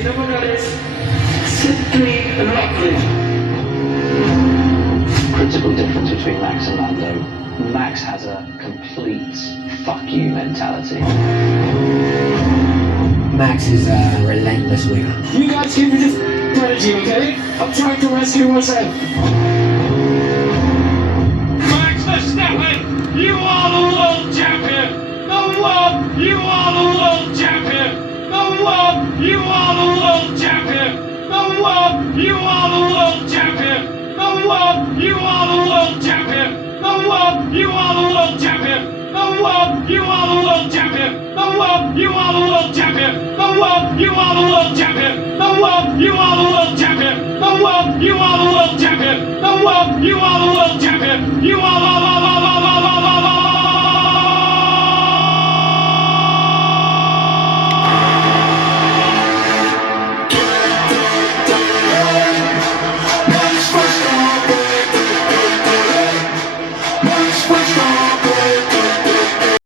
You know what that is? Simply lovely. Critical difference between Max and Lando. Max has a complete fuck you mentality. Max is a relentless winner. You guys give me this energy, okay? I'm trying to rescue myself. Max Verstappen, you are the world champion! The world, you are the world champion! The world, you are the world champion! The world, you are the world champion! The world, you are the world champion! The world, you are the world champion! The world, you are the world champion! The world, you are the world champion! The world, you are the world champion! The world, you are the world champion! The world, you are the world champion! The world, you are the world champion! You are la la la la la la la.